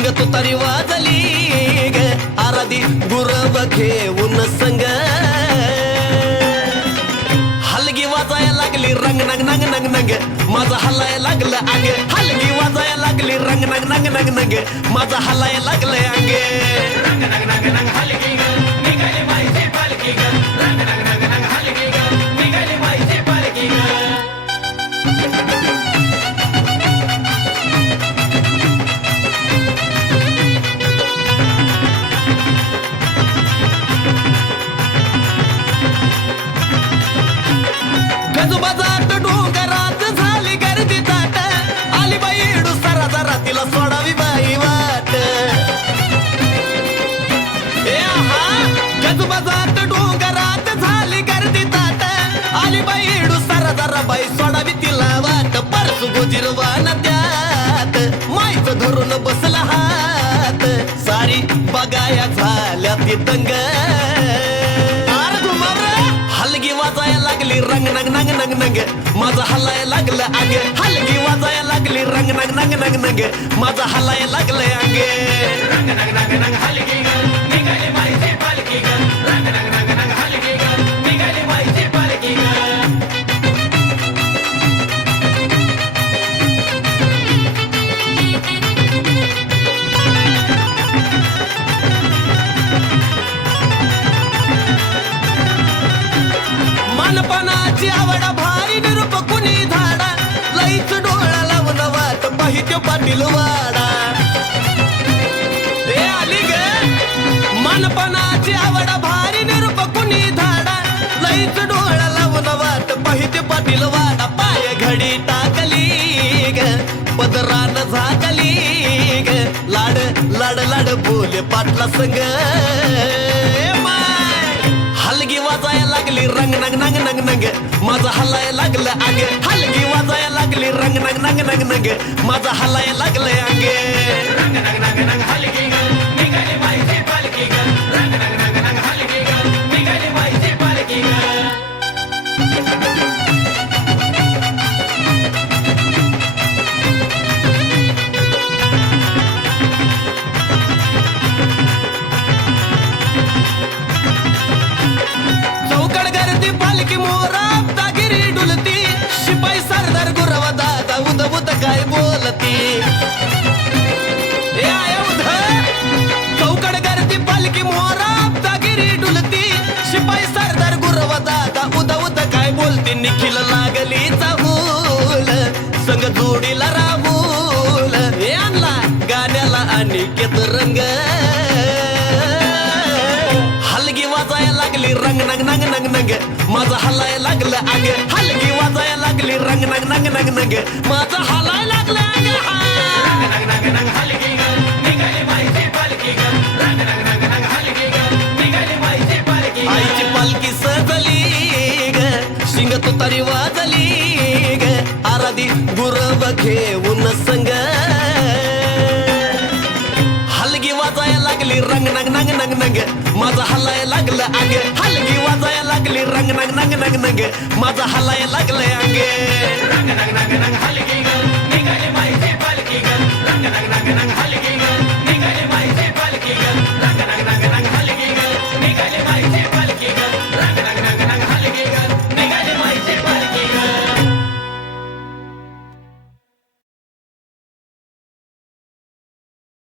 तुतारी वाजली ग. आराधी गुरव घेऊन संग. हलगी वाजायला लागली रंग नग नग नग नग माझा हलाय लागलं अंग हलगी वाजायला लागली रंग नग नग नग नग माझा हलाय लागलंय अंग झाल्या हलगी वाजायला लागली रंग नग नग नग नग. माझा हलाय लागलं अंग हलगी वाजायला लागली रंग नग नग नग नग. माझा हलाय लागलंय अंग मानपणाची आवड भारी निरूप कुणी धाडा. लईच डोळा लावून वाट पाहिजे पाटील वाडा. आली ग मानपणाची आवड भारी निरूप कुणी धाडा. लईच डोळा लावून वाट पाहिजे पाटील वाडा. पाय घडी टाकली ग पदरान झाकली ग. लाड लाड लाड बोले पाटला संग. हलगी वाजायला लागली रंग नंग नंग नंग. माझा हलाय लागलं अंग हलगी वाजायला लागली रंग नग नग नग नग. माझं हलाय लागलंय अंग हलगी की मोरा दागिरी डुलती. शिपाई सरदार गुरव दादा उद उद काय बोलती. ए चौकड गर्दी पालखी मोरा दागिरी डुलती. शिपाई सरदार गुरव दादा उद उद काय बोलती. निखिल लागली नग. माझं हलाय लागलं अंग हलगी वाजायला लागली रंग नग नग नग नग. माझं हलाय लागलं अंग हा. आईची पालखी सजली ग. शिंग तुतारी वाजली ग. आराधी गुरव घेऊन संग. लागली रंग नग नग नग नग. माझा हलाय लागलं अंग. हलगी वाजाय लागली रंग नग नग नग नग. माझा हलाय लागलंय अंगे. रंग नग नग नग हलगी गल निघाली माहिती पालकी गल रंग नग नग नग हलगी